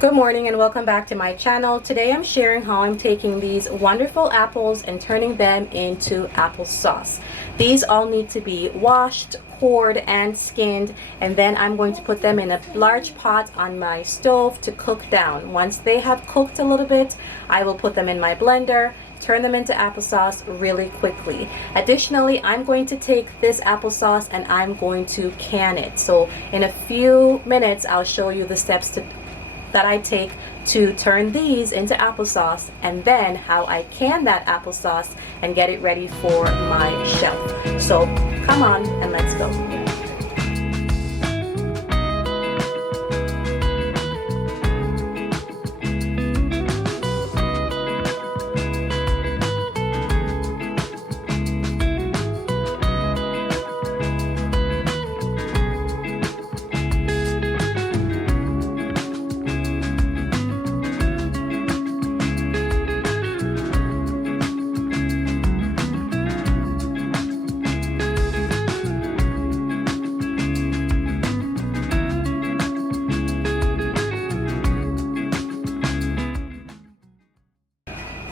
Good morning and welcome back to my channel. Today I'm sharing how I'm taking these wonderful apples and turning them into applesauce. These all need to be washed, cored, and skinned, and then I'm going to put them in a large pot on my stove to cook down. Once they have cooked a little bit, I will put them in my blender, turn them into applesauce really quickly. Additionally, I'm going to take this applesauce and I'm going to can it. So in a few minutes, I'll show you the steps that I take to turn these into applesauce, and then how I can that applesauce and get it ready for my shelf. So come on and let's go.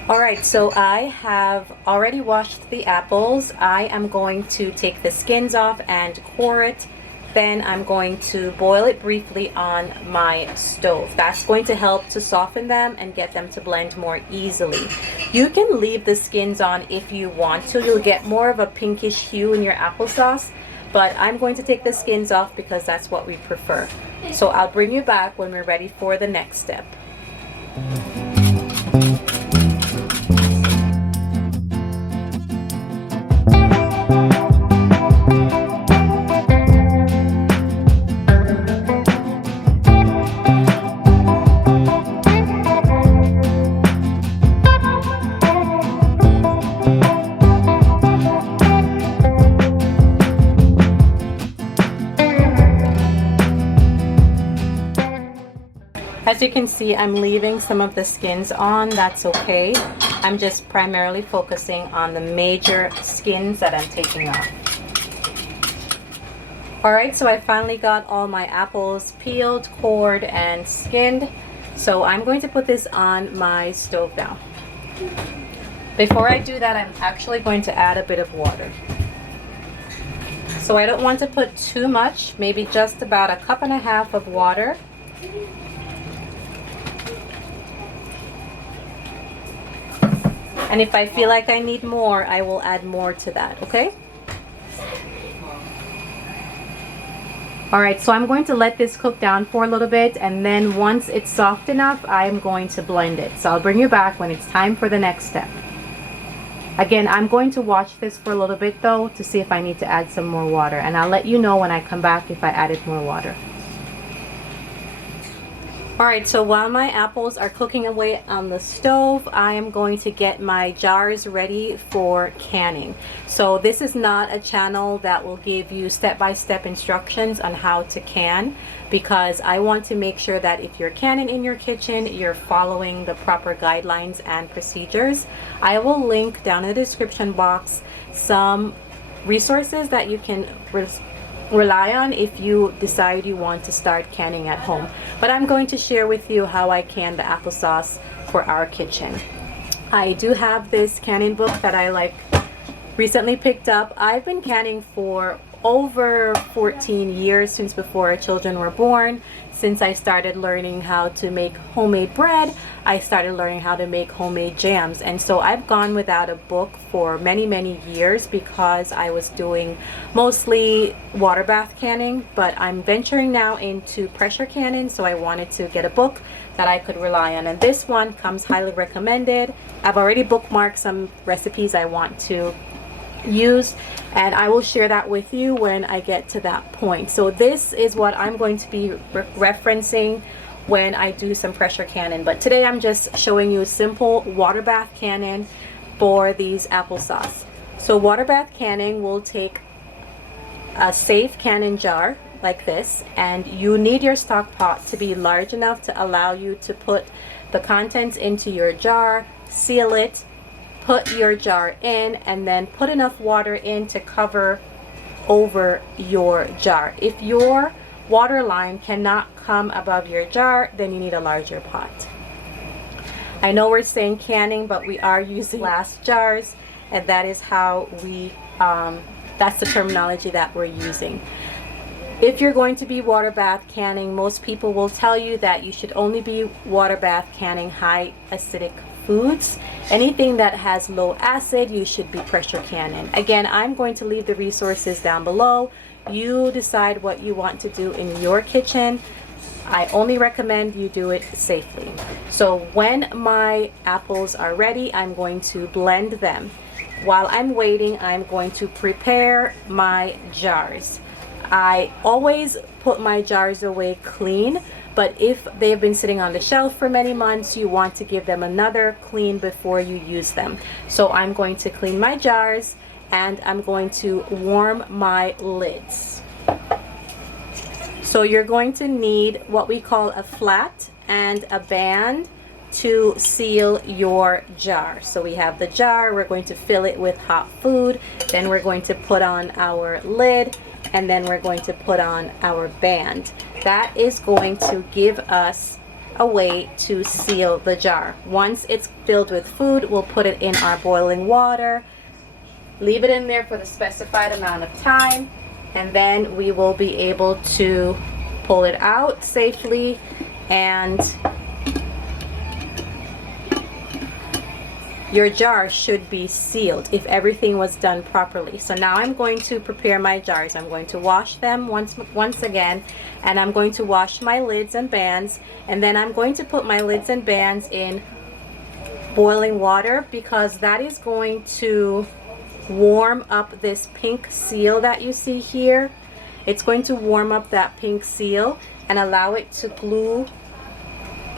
Alright, so I have already washed the apples. I am going to take the skins off and core it. Then I'm going to boil it briefly on my stove. That's going to help to soften them and get them to blend more easily. You can leave the skins on if you want to. You'll get more of a pinkish hue in your applesauce, but I'm going to take the skins off because that's what we prefer. So I'll bring you back when we're ready for the next step. As you can see, I'm leaving some of the skins on. That's okay. I'm just primarily focusing on the major skins that I'm taking off. Alright, so I finally got all my apples peeled, cored, and skinned. So I'm going to put this on my stove now. Before I do that, I'm actually going to add a bit of water. So I don't want to put too much, maybe just about 1.5 cups of water. And if I feel like I need more, I will add more to that, okay? Alright, so I'm going to let this cook down for a little bit, and then once it's soft enough, I'm going to blend it. So I'll bring you back when it's time for the next step. Again, I'm going to watch this for a little bit though to see if I need to add some more water, and I'll let you know when I come back if I added more water. Alright, so while my apples are cooking away on the stove, I am going to get my jars ready for canning. So this is not a channel that will give you step-by-step instructions on how to can, because I want to make sure that if you're canning in your kitchen, you're following the proper guidelines and procedures. I will link down in the description box some resources that you can rely on if you decide you want to start canning at home. But I'm going to share with you how I can the applesauce for our kitchen. I do have this canning book that I recently picked up. I've been canning for over 14 years, since before our children were born. Since I started learning how to make homemade bread, I started learning how to make homemade jams. And so I've gone without a book for many years because I was doing mostly water bath canning, but I'm venturing now into pressure canning, so I wanted to get a book that I could rely on. And this one comes highly recommended. I've already bookmarked some recipes I want to use, and I will share that with you when I get to that point. So this is what I'm going to be referencing when I do some pressure canning, but today I'm just showing you simple water bath canning for these applesauce. So water bath canning will take a safe canning jar like this, and you need your stock pot to be large enough to allow you to put the contents into your jar, seal it, put your jar in, and then put enough water in to cover over your jar. If your water line cannot come above your jar, then you need a larger pot. I know we're saying canning, but we are using glass jars, and that is how we, that's the terminology that we're using. If you're going to be water bath canning, most people will tell you that you should only be water bath canning high acidic foods. Anything that has low acid, you should be pressure canning. Again, I'm going to leave the resources down below. You decide what you want to do in your kitchen. I only recommend you do it safely. So when my apples are ready, I'm going to blend them. While I'm waiting, I'm going to prepare my jars. I always put my jars away clean, but if they've been sitting on the shelf for many months, you want to give them another clean before you use them. So I'm going to clean my jars, and I'm going to warm my lids. So you're going to need what we call a flat and a band to seal your jar. So we have the jar, we're going to fill it with hot food, then we're going to put on our lid, and then we're going to put on our band. That is going to give us a way to seal the jar. Once it's filled with food, we'll put it in our boiling water, leave it in there for the specified amount of time, and then we will be able to pull it out safely, and your jar should be sealed if everything was done properly. So now I'm going to prepare my jars. I'm going to wash them once again, and I'm going to wash my lids and bands, and then I'm going to put my lids and bands in boiling water, because that is going to warm up this pink seal that you see here. It's going to warm up that pink seal and allow it to glue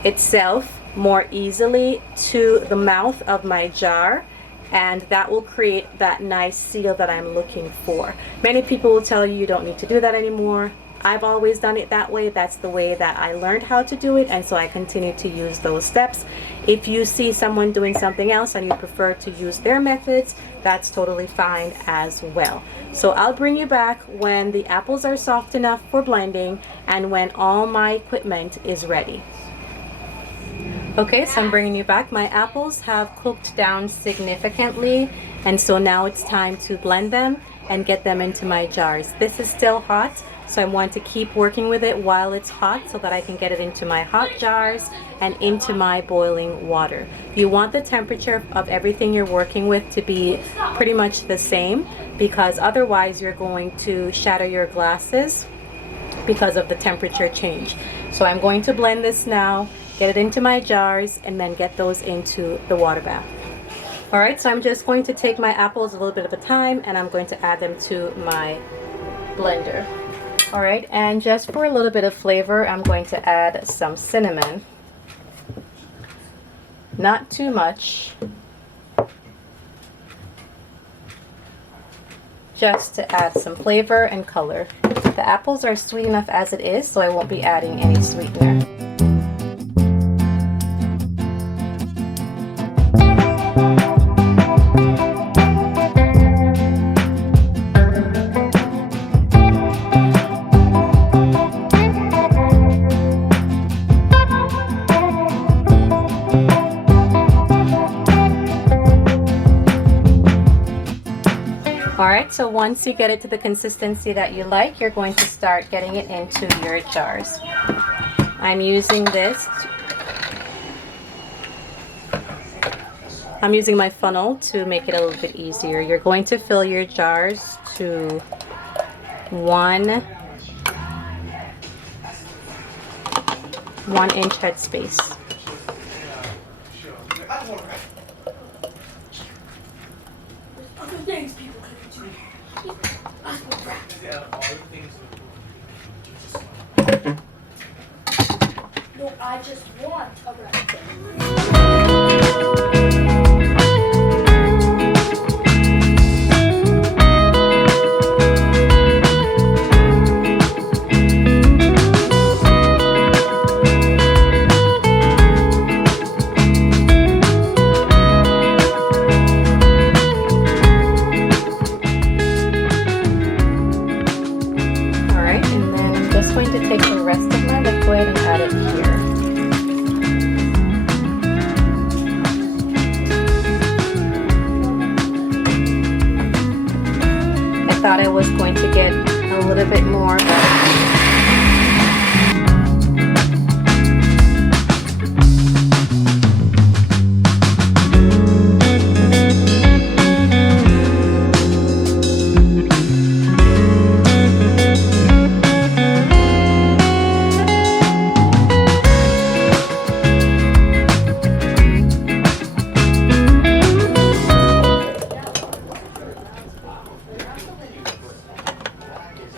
itself more easily to the mouth of my jar, and that will create that nice seal that I'm looking for. Many people will tell you you don't need to do that anymore. I've always done it that way. That's the way that I learned how to do it, and so I continue to use those steps. If you see someone doing something else and you prefer to use their methods, that's totally fine as well. So I'll bring you back when the apples are soft enough for blending and when all my equipment is ready. Okay, so I'm bringing you back. My apples have cooked down significantly, and so now it's time to blend them and get them into my jars. This is still hot, so I want to keep working with it while it's hot so that I can get it into my hot jars and into my boiling water. You want the temperature of everything you're working with to be pretty much the same, because otherwise you're going to shatter your glasses because of the temperature change. So I'm going to blend this now, get it into my jars, and then get those into the water bath. Alright, so I'm just going to take my apples a little bit at a time, and I'm going to add them to my blender. Alright, and just for a little bit of flavor, I'm going to add some cinnamon. Not too much, just to add some flavor and color. The apples are sweet enough as it is, so I won't be adding any sweetener. Alright, so once you get it to the consistency that you like, you're going to start getting it into your jars. I'm using my funnel to make it a little bit easier. You're going to fill your jars to 1 inch headspace. No, I just want a rabbit. Alright, and then I'm just going to little bit more, but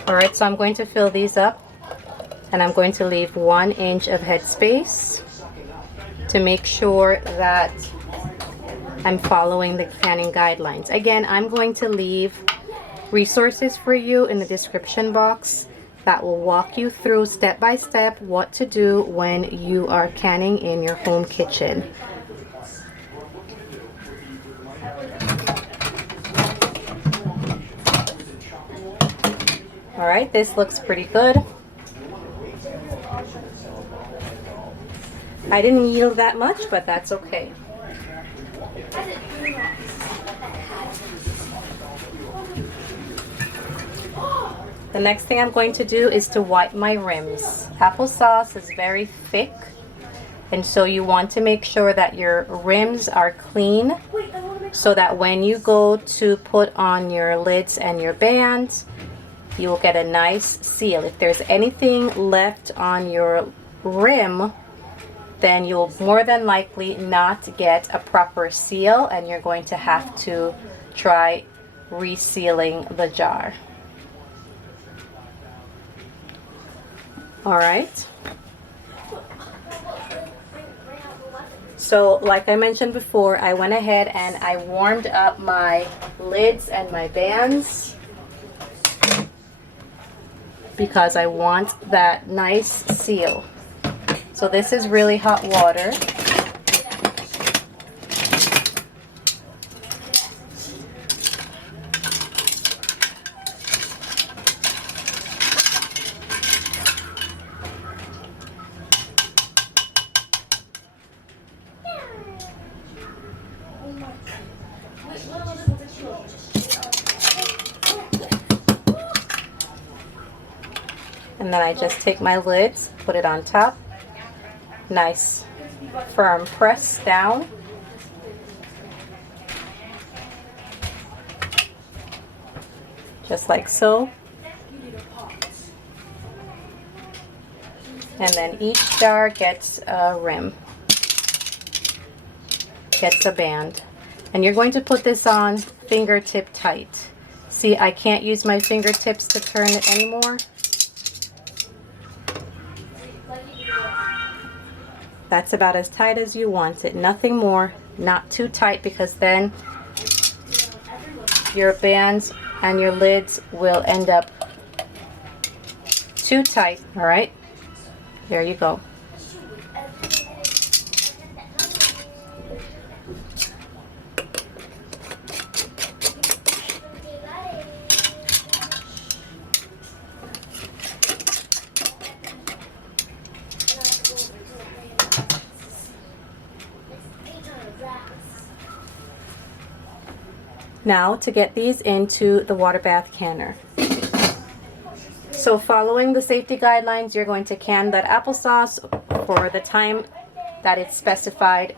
alright, so I'm going to fill these up and I'm going to leave 1 inch of headspace to make sure that I'm following the canning guidelines. Again, I'm going to leave resources for you in the description box that will walk you through step by step what to do when you are canning in your home kitchen. Alright, this looks pretty good. I didn't yield that much, but that's okay. The next thing I'm going to do is to wipe my rims. Applesauce is very thick, and so you want to make sure that your rims are clean so that when you go to put on your lids and your bands, you will get a nice seal. If there's anything left on your rim, then you'll more than likely not get a proper seal, and you're going to have to try resealing the jar. All right. So like I mentioned before, I went ahead and I warmed up my lids and my bands because I want that nice seal. So this is really hot water. And then I just take my lids, put it on top. Nice firm press down. Just like so. And then each jar gets a rim, gets a band. And you're going to put this on fingertip tight. See, I can't use my fingertips to turn it anymore. That's about as tight as you want it, nothing more, not too tight, because then your bands and your lids will end up too tight. All right, there you go. Now to get these into the water bath canner. So following the safety guidelines, you're going to can that applesauce for the time that it's specified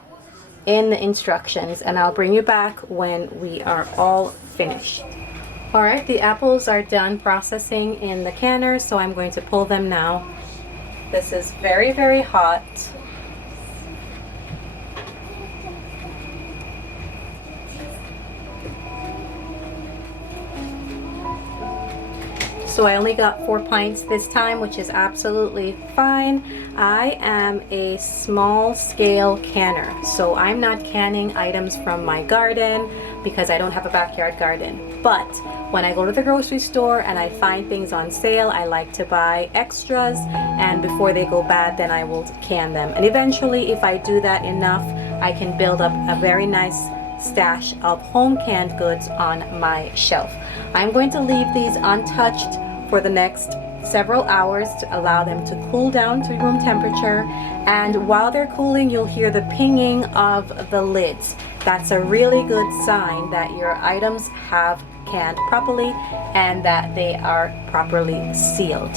in the instructions, and I'll bring you back when we are all finished. All right, the apples are done processing in the canner, so I'm going to pull them now. This is very, very hot. So I only got 4 pints this time, which is absolutely fine. I am a small scale canner, so I'm not canning items from my garden because I don't have a backyard garden. But when I go to the grocery store and I find things on sale, I like to buy extras, and before they go bad, then I will can them. And eventually, if I do that enough, I can build up a very nice stash of home canned goods on my shelf. I'm going to leave these untouched for the next several hours to allow them to cool down to room temperature, and while they're cooling, you'll hear the pinging of the lids. That's a really good sign that your items have canned properly and that they are properly sealed.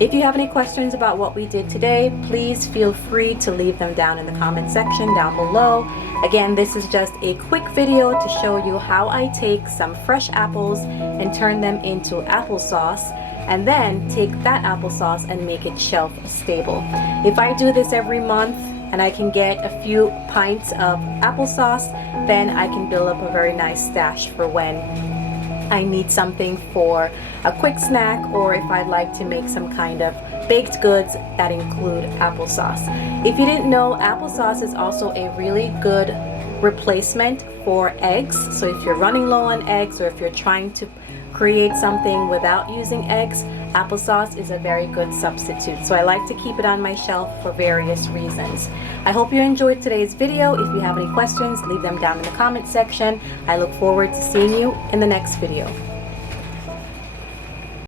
If you have any questions about what we did today, please feel free to leave them down in the comment section down below. Again, this is just a quick video to show you how I take some fresh apples and turn them into applesauce, and then take that applesauce and make it shelf stable. If I do this every month and I can get a few pints of applesauce, then I can build up a very nice stash for when I need something for a quick snack, or if I'd like to make some kind of baked goods that include applesauce. If you didn't know, applesauce is also a really good replacement for eggs. So if you're running low on eggs, or if you're trying to create something without using eggs, applesauce is a very good substitute. So I like to keep it on my shelf for various reasons. I hope you enjoyed today's video. If you have any questions, leave them down in the comment section. I look forward to seeing you in the next video.